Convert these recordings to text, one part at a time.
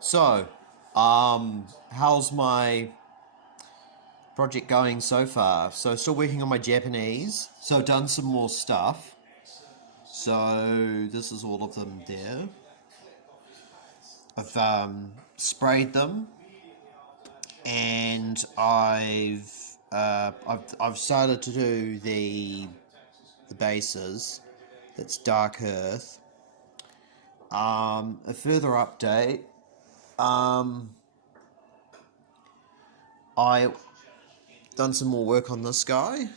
So, how's my project going so far? So, still working on my Japanese. So, I've done some more stuff. So, this is all of them there. I've sprayed them, and I've started to do the bases. That's dark earth. A further update. Um, I done some more work on this guy.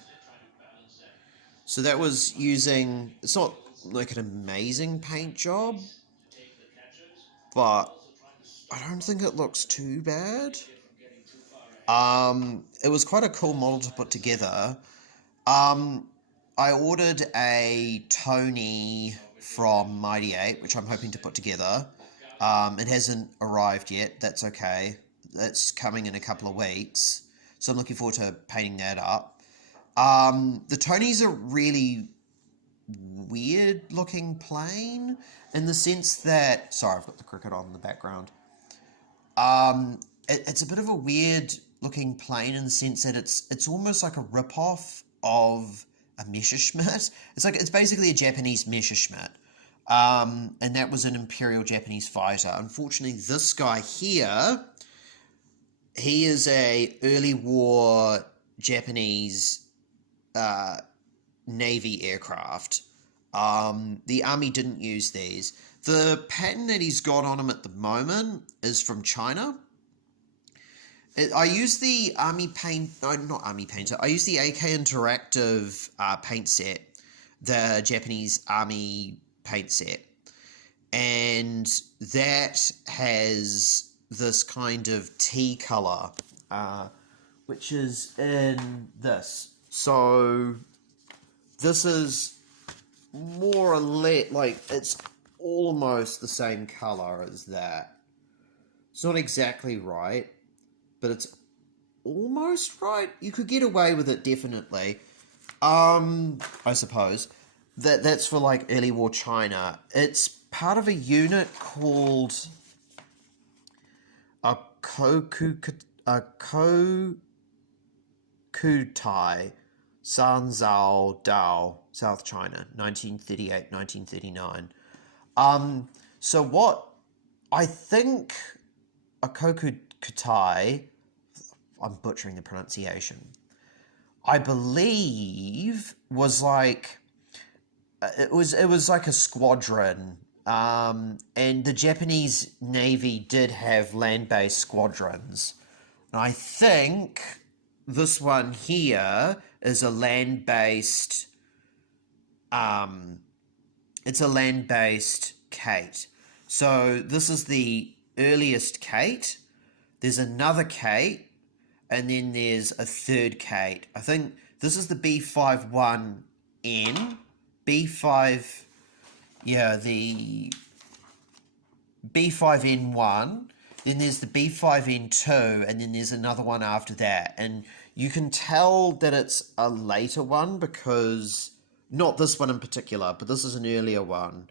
So that was using, it's not like an amazing paint job, but I don't think it looks too bad. It was quite a cool model to put together. I ordered a Tony from Mighty 8, which I'm hoping to put together. It hasn't arrived yet, that's okay. That's coming in a couple of weeks, so I'm looking forward to painting that up. The Tonys are really weird looking plane in the sense that, sorry, I've got the cricket on in the background. It's a bit of a weird looking plane in the sense that it's almost like a rip-off of a Messerschmitt. It's basically a Japanese Messerschmitt. And that was an Imperial Japanese fighter. Unfortunately, this guy here, he is a early war Japanese Navy aircraft. The Army didn't use these. The pattern that he's got on him at the moment is from China. I use the Army Paint, no, not Army Painter, I use the AK Interactive paint set, the Japanese Army paint set. And that has this kind of tea colour, which is in this. So this is more or less, like, it's almost the same colour as that. It's not exactly right, but it's almost right. You could get away with it, definitely. I suppose. That's for, like, early war China. It's part of a unit called a Kokutai Sanzao Dao, South China, 1938-1939. So what I think a Kokutai, I'm butchering the pronunciation, I believe was like, it was like a squadron, and the Japanese Navy did have land-based squadrons. And I think this one here is a land-based, it's a land-based Kate. So this is the earliest Kate. There's another Kate, and then there's a third Kate. I think this is the B51N. B5, yeah, the B5N1. Then there's the B5N2, and then there's another one after that. And you can tell that it's a later one because, not this one in particular, but this is an earlier one.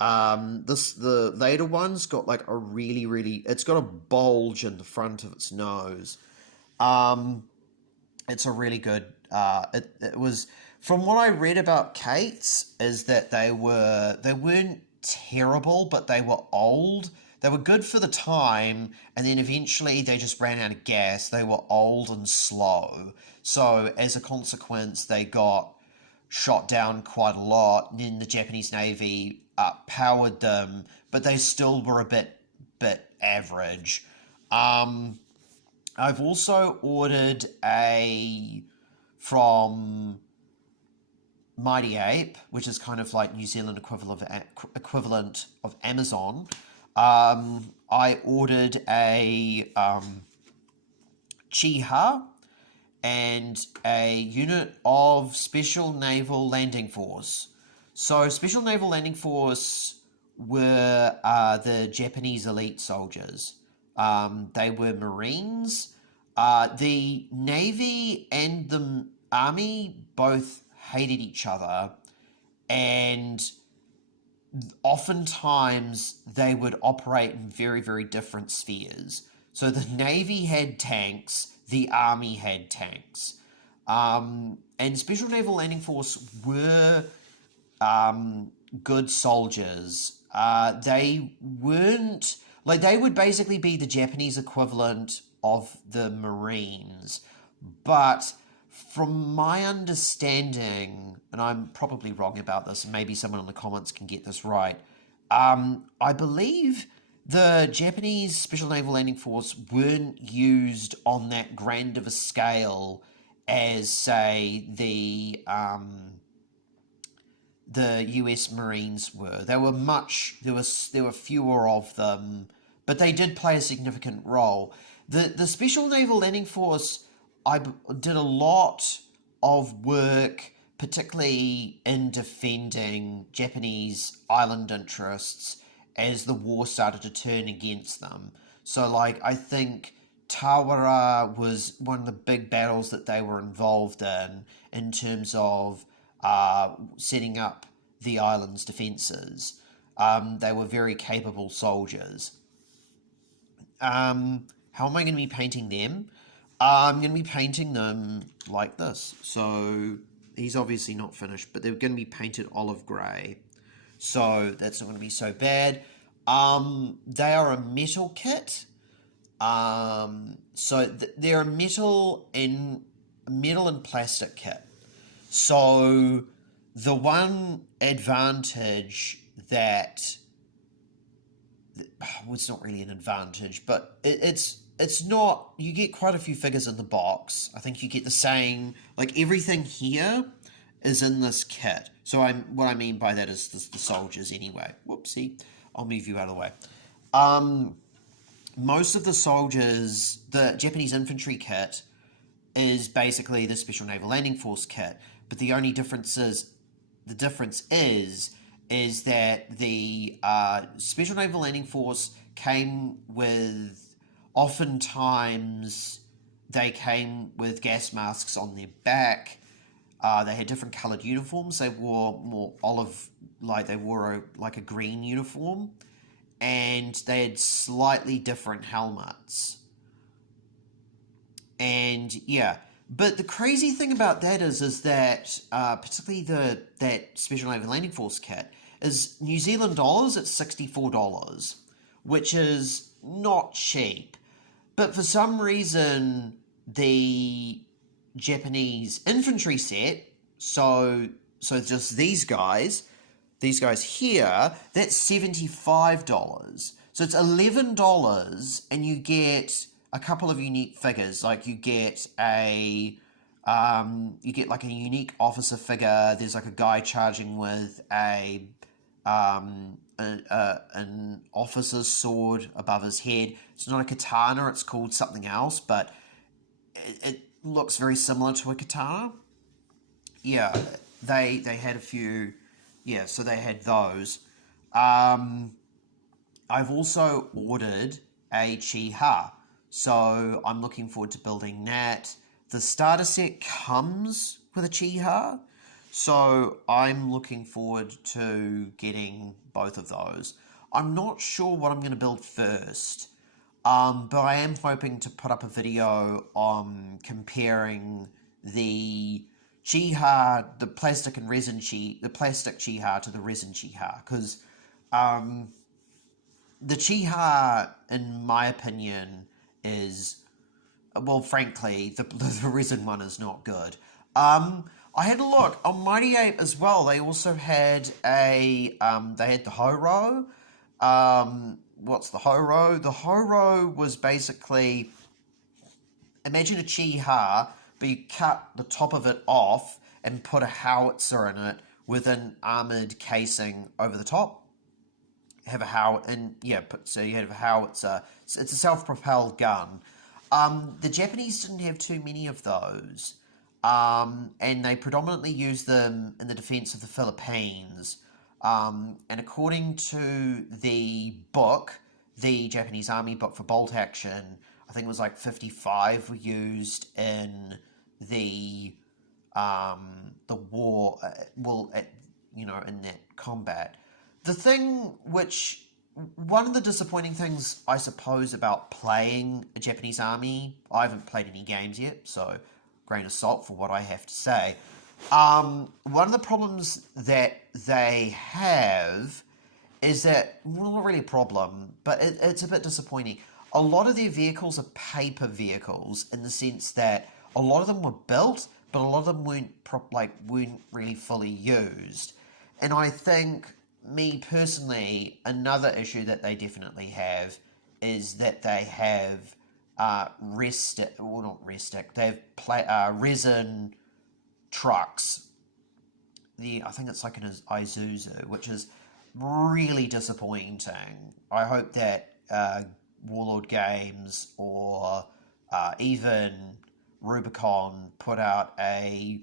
The later one's got like a really, it's got a bulge in the front of its nose. It's a really good, it was, from what I read about Kates, is that they weren't terrible, but they were old. They were good for the time, and then eventually they just ran out of gas. They were old and slow. So as a consequence, they got shot down quite a lot. And then the Japanese Navy powered them, but they still were a bit average. I've also ordered from Mighty Ape, which is kind of like New Zealand equivalent of Amazon. I ordered a Chiha and a unit of Special Naval Landing Force. So Special Naval Landing Force were the Japanese elite soldiers. They were Marines. The Navy and the Army both hated each other, and oftentimes they would operate in very, very different spheres. So the Navy had tanks, the Army had tanks. And Special Naval Landing Force were good soldiers. They weren't like they would basically be the Japanese equivalent of the Marines, but from my understanding, and I'm probably wrong about this, and maybe someone in the comments can get this right. I believe the Japanese Special Naval Landing Force weren't used on that grand of a scale as, say, the U.S. Marines were. There were fewer of them, but they did play a significant role. The Special Naval Landing Force, did a lot of work, particularly in defending Japanese island interests as the war started to turn against them. So, like, I think Tawara was one of the big battles that they were involved in terms of setting up the island's defences. They were very capable soldiers. How am I going to be painting them? I'm going to be painting them like this. So he's obviously not finished, but they're going to be painted olive grey. So that's not going to be so bad. They are a metal kit. They're a metal and plastic kit. So the one advantage that well, it's not really an advantage, but it's not. You get quite a few figures in the box. I think you get the same. Like everything here is in this kit. So what I mean by that is the soldiers anyway. Whoopsie, I'll move you out of the way. Most of the soldiers, the Japanese infantry kit is basically the Special Naval Landing Force kit, but the difference is that the Special Naval Landing Force came with, oftentimes they came with gas masks on their back. They had different coloured uniforms. They wore more olive, like they wore a green uniform, and they had slightly different helmets. And yeah, but the crazy thing about that is that particularly that Special Naval Landing Force kit is New Zealand dollars at $64, which is not cheap. But for some reason, the Japanese infantry set, so just these guys here, that's $75. So it's $11, and you get a couple of unique figures. Like you get like a unique officer figure. There's like a guy charging with an officer's sword above his head. It's not a katana, it's called something else, but it looks very similar to a katana. Yeah, they had a few. Yeah, so they had those. I've also ordered a Chiha, so I'm looking forward to building that. The starter set comes with a Chiha, so I'm looking forward to getting both of those. I'm not sure what I'm going to build first, but I am hoping to put up a video on comparing the Chiha, the plastic and resin the plastic Chiha to the resin Chiha, because the Chiha, in my opinion, is, well, frankly, the resin one is not good. I had a look on Mighty Ape as well. They also had they had the Horo. What's the Horo? The Horo was basically, imagine a Chiha, but you cut the top of it off and put a howitzer in it with an armoured casing over the top. So you have a howitzer. It's a self-propelled gun. The Japanese didn't have too many of those, and they predominantly used them in the defense of the Philippines. And according to the book, the Japanese Army book for bolt action, I think it was like 55 were used in the war. In that combat. The thing which, one of the disappointing things, I suppose, about playing a Japanese army, I haven't played any games yet, so grain of salt for what I have to say. One of the problems that they have is that, well, not really a problem, but it's a bit disappointing. A lot of their vehicles are paper vehicles in the sense that a lot of them were built, but a lot of them weren't really fully used. And I think, me personally, another issue that they definitely have is that they have they have resin trucks. I think it's like an Isuzu, which is really disappointing. I hope that Warlord Games or even Rubicon put out a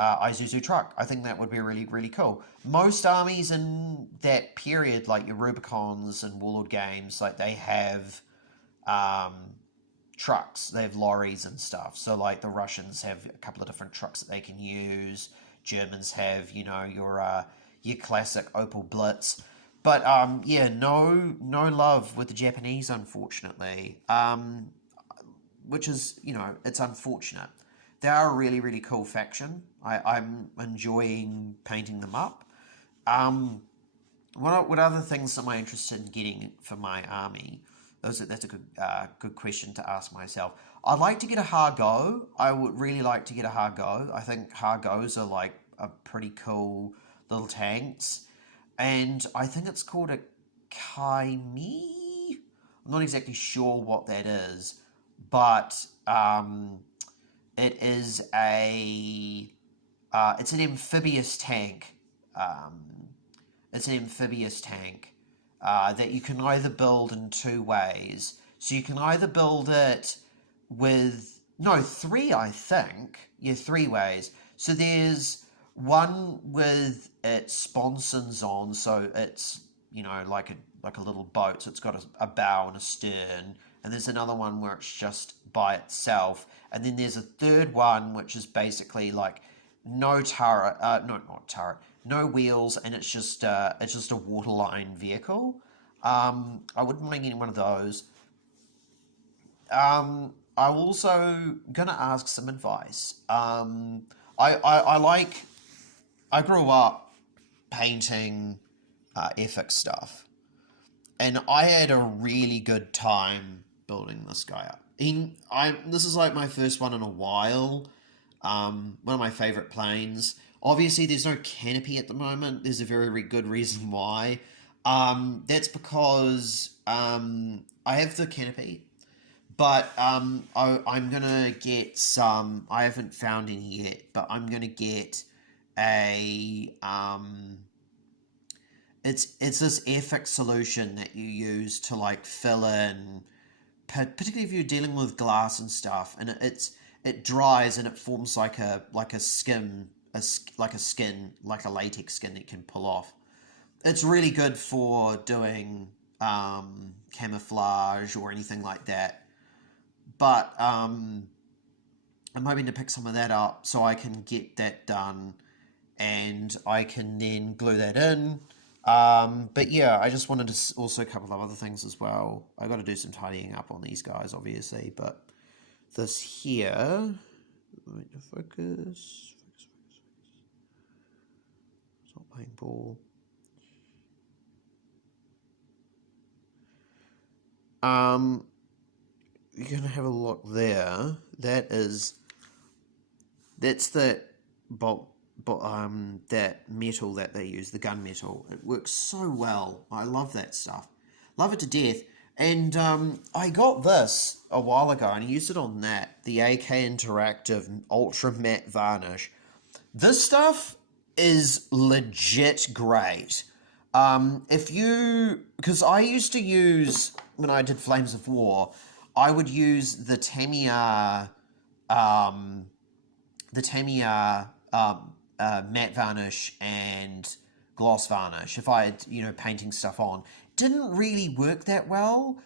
Isuzu truck. I think that would be really, really cool. Most armies in that period, like your Rubicons and Warlord Games, like they have trucks. They have lorries and stuff. So like the Russians have a couple of different trucks that they can use. Germans have, your classic Opel Blitz. But yeah, no love with the Japanese, unfortunately. Which is, it's unfortunate. They are a really, really cool faction. I'm enjoying painting them up. What other things am I interested in getting for my army? That's a good question to ask myself. I'd like to get a Hargo. I would really like to get a Hargo. I think Hargos are like a pretty cool little tanks. And I think it's called a Kaimi. I'm not exactly sure what that is. But it is it's an amphibious tank. It's an amphibious tank that you can either build in two ways. So you can either build it with, no, three, I think. Yeah, three ways. So there's one with it sponsons on, so it's, like a little boat. So it's got a bow and a stern. And there's another one where it's just by itself. And then there's a third one, which is basically like no turret, not turret, no wheels, and it's just a waterline vehicle. I wouldn't mind getting one of those. I'm also gonna ask some advice. I grew up painting epic stuff, and I had a really good time building this guy up. This is like my first one in a while. One of my favorite planes. Obviously, there's no canopy at the moment. There's a very, very good reason why. That's because I have the canopy, but I'm gonna get some. I haven't found any yet, but I'm gonna get a It's this airfix solution that you use to like fill in, particularly if you're dealing with glass and stuff, and it dries and it forms like a skin, like a latex skin that you can pull off. It's really good for doing camouflage or anything like that. But I'm hoping to pick some of that up so I can get that done, and I can then glue that in. But yeah, I just wanted to also cover a couple of other things as well. I got to do some tidying up on these guys, obviously, but this here, wait to focus. It's not playing ball. You're gonna have a look there. That's the bolt. That metal that they use, the gun metal, it works so well. I love that stuff. Love it to death. And I got this a while ago and I used it on the AK Interactive Ultra Matte Varnish. This stuff is legit great. Because I used to use, when I did Flames of War, I would use the Tamiya matte varnish and gloss varnish if I had, painting stuff on. Didn't really work that well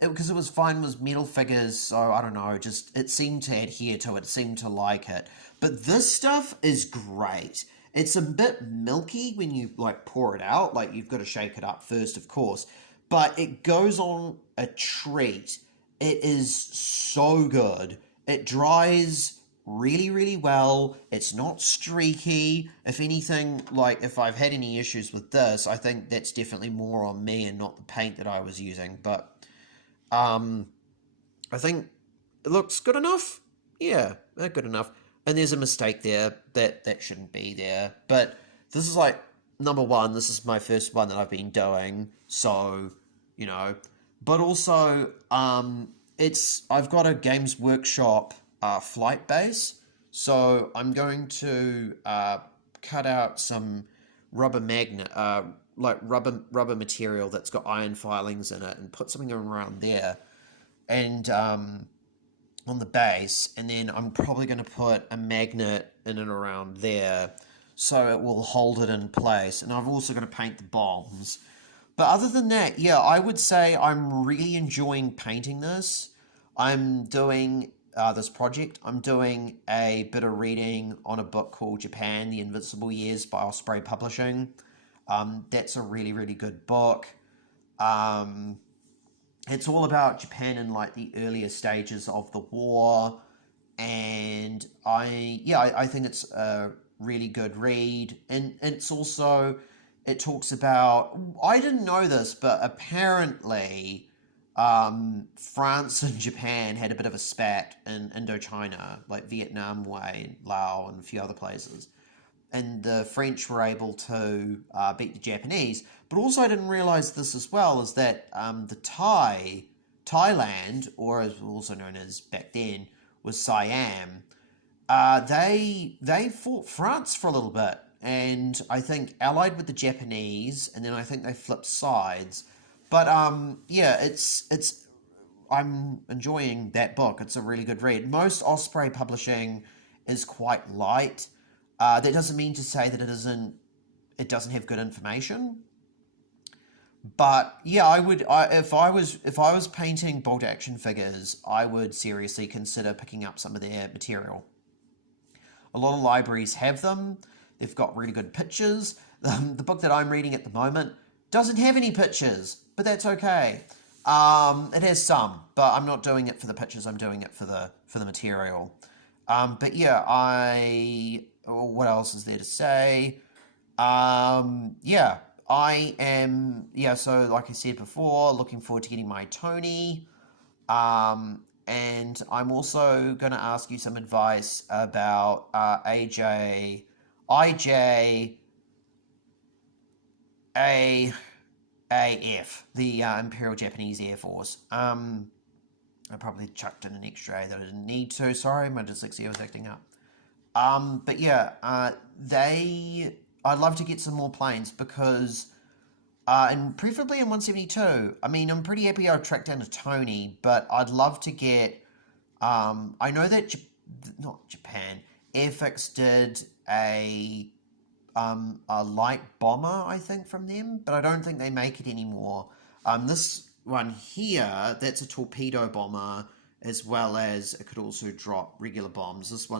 because it was fine with metal figures, so I don't know, just it seemed to adhere to it, seemed to like it. But this stuff is great. It's a bit milky when you like pour it out. Like you've got to shake it up first, of course. But it goes on a treat. It is so good. It dries really, really well. It's not streaky. If anything, like if I've had any issues with this, I think that's definitely more on me and not the paint that I was using. But um, I think it looks good enough. Yeah, they're good enough. And there's a mistake there that shouldn't be there. But this is like number one. This is my first one that I've been doing. So, you know, but also I've got a Games Workshop flight base. So I'm going to cut out some rubber magnet, like rubber material that's got iron filings in it, and put something around there. And on the base, and then I'm probably going to put a magnet in and around there so it will hold it in place. And I'm also going to paint the bombs. But other than that, yeah, I would say I'm really enjoying painting this. I'm doing this project. I'm doing a bit of reading on a book called Japan, The Invincible Years by Osprey Publishing. That's a really, really good book. It's all about Japan in like the earlier stages of the war, and I think it's a really good read, and it's also it talks about, I didn't know this, but apparently France and Japan had a bit of a spat in Indochina, like Vietnam way, Laos, and a few other places. And the French were able to beat the Japanese. But also, I didn't realize this as well, is that the Thailand, or as also known as back then, was Siam. They fought France for a little bit, and I think allied with the Japanese, and then I think they flipped sides. But yeah, it's I'm enjoying that book. It's a really good read. Most Osprey publishing is quite light. That doesn't mean to say that it doesn't have good information. But yeah, if I was painting bolt action figures, I would seriously consider picking up some of their material. A lot of libraries have them. They've got really good pictures. The book that I'm reading at the moment doesn't have any pictures, but that's okay. It has some, but I'm not doing it for the pictures. I'm doing it for the material. But yeah, what else is there to say? Yeah, I am, yeah, so like I said before, looking forward to getting my Tony. And I'm also going to ask you some advice about IJAF, the Imperial Japanese Air Force. I probably chucked in an extra A that I didn't need to. Sorry, my dyslexia was acting up. But yeah, I'd love to get some more planes because, and preferably in 172. I mean, I'm pretty happy I tracked down a Tony, but I'd love to get, I know that, not Japan, Airfix did a light bomber, I think, from them, but I don't think they make it anymore. This one here, that's a torpedo bomber, as well as it could also drop regular bombs. This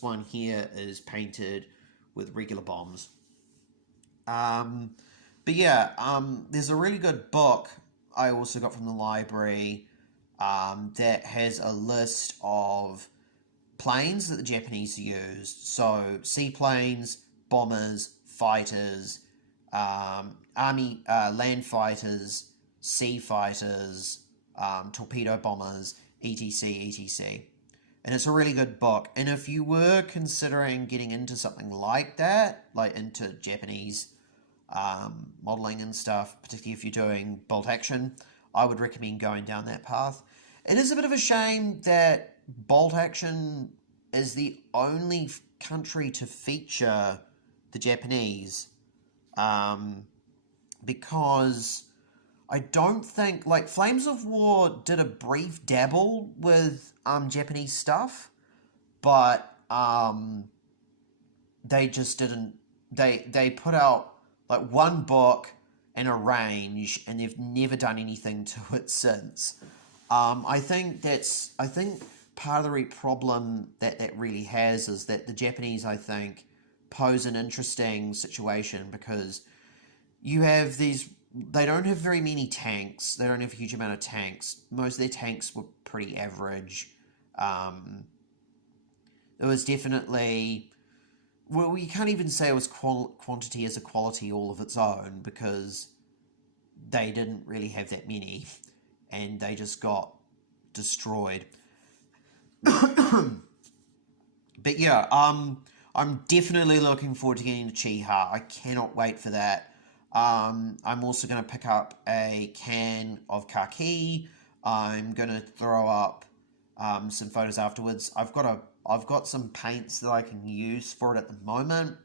one here is painted with regular bombs. But yeah, there's a really good book I also got from the library that has a list of planes that the Japanese used. So seaplanes, bombers, fighters, army land fighters, sea fighters, torpedo bombers, etc. And it's a really good book. And if you were considering getting into something like that, like into Japanese modeling and stuff, particularly if you're doing bolt action, I would recommend going down that path. It is a bit of a shame that bolt action is the only country to feature the Japanese, because I don't think, like, Flames of War did a brief dabble with Japanese stuff, but they just didn't. They put out like one book and a range, and they've never done anything to it since. I think part of the problem that really has is that the Japanese, I think, pose an interesting situation because you have these. They don't have very many tanks. They don't have a huge amount of tanks. Most of their tanks were pretty average. It was definitely. Well, you can't even say it was quantity as a quality all of its own because they didn't really have that many and they just got destroyed. But yeah, I'm definitely looking forward to getting to Chiha. I cannot wait for that. I'm also going to pick up a can of Kaki. I'm going to throw up some photos afterwards. I've got some paints that I can use for it at the moment.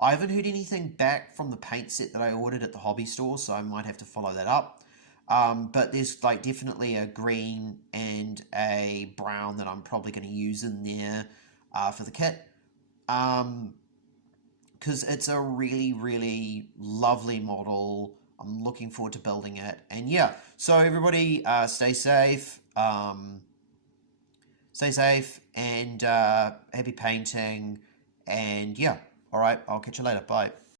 I haven't heard anything back from the paint set that I ordered at the hobby store, so I might have to follow that up. But there's like definitely a green and a brown that I'm probably going to use in there for the kit. Because it's a really, really lovely model. I'm looking forward to building it. And yeah, so everybody stay safe. Stay safe and happy painting. And yeah, all right, I'll catch you later. Bye.